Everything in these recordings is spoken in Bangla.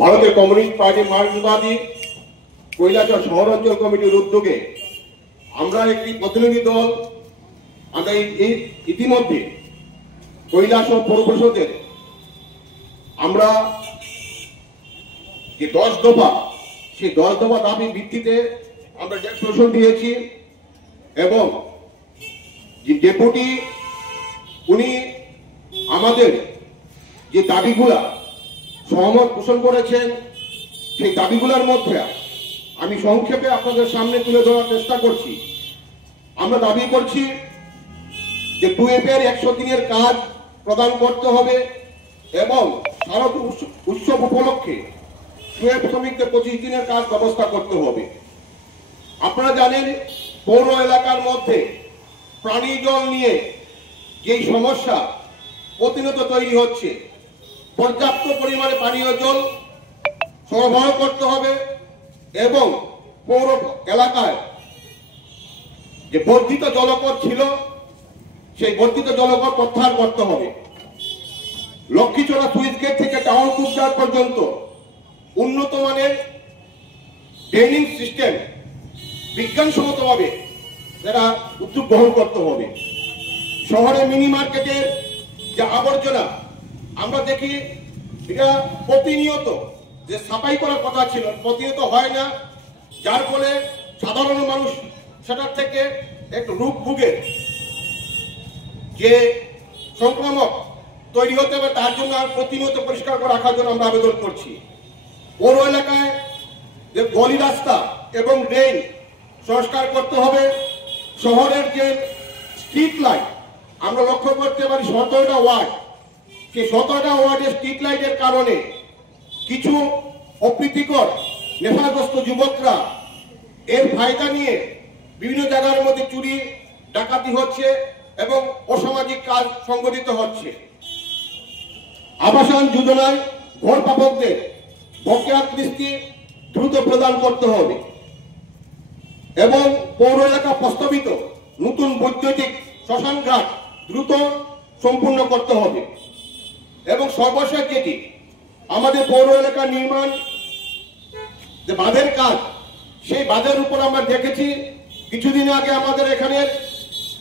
ভারতের কমিউনিস্ট পার্টি মার্ক্সবাদী কৈলাসহর শহরাঞ্চল কমিটির উদ্যোগে আমরা একটি প্রতিনিধি দল আমরা ইতিমধ্যে কৈলাসহর পৌর পরিষদের আমরা যে 10 দফা সেই 10 দফা দাবি ভিত্তিতে আমরা ডেপুটেশন দিয়েছি এবং যে ডেপুটি উনি আমাদের যে দাবিগুলা সহমত পোষণ করেছেন সেই দাবিগুলোর মধ্যে আমি সংক্ষেপে আপনাদের সামনে তুলে ধরার চেষ্টা করছি। আমরা দাবি করছি যে 2F এর 100 দিনের কাজ প্রদান করতে হবে এবং শারদ উৎসব উপলক্ষে 2F শ্রমিকদের 25 দিনের কাজ ব্যবস্থা করতে হবে। আপনারা জানেন পৌর এলাকার মধ্যে পানীয় জল নিয়ে যেই সমস্যা প্রতিনিয়ত তৈরি হচ্ছে, পর্যাপ্ত পরিমাণে পানীয় জল সরবরাহ করতে হবে এবং পৌর এলাকায় যে বর্ধিত জলপথ ছিল সেই বর্ধিত জলপথ প্রত্যাহার করতে হবে। লক্ষ্মীচড়া সুইচ গেট থেকে টাউন কুপজার পর্যন্ত উন্নত মানের ড্রেনিং সিস্টেম বিজ্ঞানসম্মতভাবে যারা উদ্যোগ গ্রহণ করতে হবে। শহরে মিনি মার্কেটের যে আবর্জনা আমরা দেখি এটা প্রতিনিয়ত যে সাফাই করার কথা ছিল প্রতিনিয়ত হয় না, যার ফলে সাধারণ মানুষ সেটার থেকে একটু রোগ ভোগের যে সংক্রামক তৈরি হতে হবে, তার জন্য প্রতিনিয়ত পরিষ্কার করে রাখার জন্য আমরা আবেদন করছি। পৌর এলাকায় যে গলি রাস্তা এবং ড্রেন সংস্কার করতে হবে। শহরের যে স্ট্রিট লাইট আমরা লক্ষ্য করতে পারি 17টা ওয়ার্ড, সেই 17টা ওয়ার্ডের স্ট্রিট লাইটের কারণে কিছু অপ্রীতিকর নেশাগ্রস্ত যুবকরা এর ফায়দা নিয়ে বিভিন্ন জায়গার মধ্যে চুরি ডাকাতি হচ্ছে এবং অসামাজিক কাজ সংগঠিত হচ্ছে। আবাসন যোজনায় ঘর প্রাপকদের বকেয়া কিস্তি দ্রুত প্রদান করতে হবে এবং পৌর এলাকা প্রস্তাবিত নতুন বৈদ্যুতিক শ্মশান ঘাট দ্রুত সম্পূর্ণ করতে হবে এবং সর্বশেষ যেটি আমাদের পৌর এলাকা নির্মাণ যে বাঁধের কাজ, সেই বাঁধের উপর আমরা দেখেছি কিছুদিন আগে আমাদের এখানে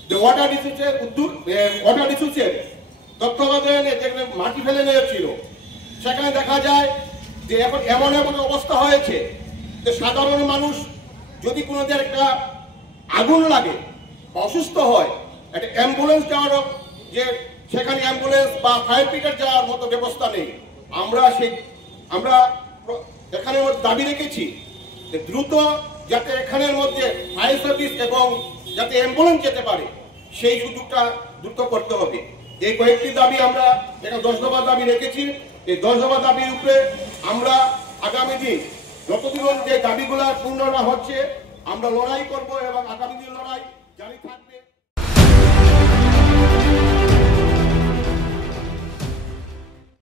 যে ওয়াটার রিসোর্সের তত্ত্বাবধানে যেখানে মাটি ফেলে নিয়েছিল, সেখানে দেখা যায় যে এখন এমন এমন অবস্থা হয়েছে যে সাধারণ মানুষ যদি কোনো একটা আগুন লাগে বা অসুস্থ হয়, একটা অ্যাম্বুলেন্স যাওয়ার যে সেখানে অ্যাম্বুলেন্স বা ফায়ার ব্রিগেড যাওয়ার মতো ব্যবস্থা নেই। আমরা এখানে দাবি রেখেছি যে দ্রুত যাতে এখানের মধ্যে ফায়ার সার্ভিস এবং যাতে অ্যাম্বুলেন্স যেতে পারে সেই সুযোগটা দ্রুত করতে হবে। এই কয়েকটি দাবি আমরা 10 দফা দাবি রেখেছি। এই 10 দফা দাবির উপরে আমরা আগামী দিন যতদিন যে দাবিগুলা পূর্ণ না হচ্ছে আমরা লড়াই করব এবং আগামী দিন লড়াই জারি থাকবে।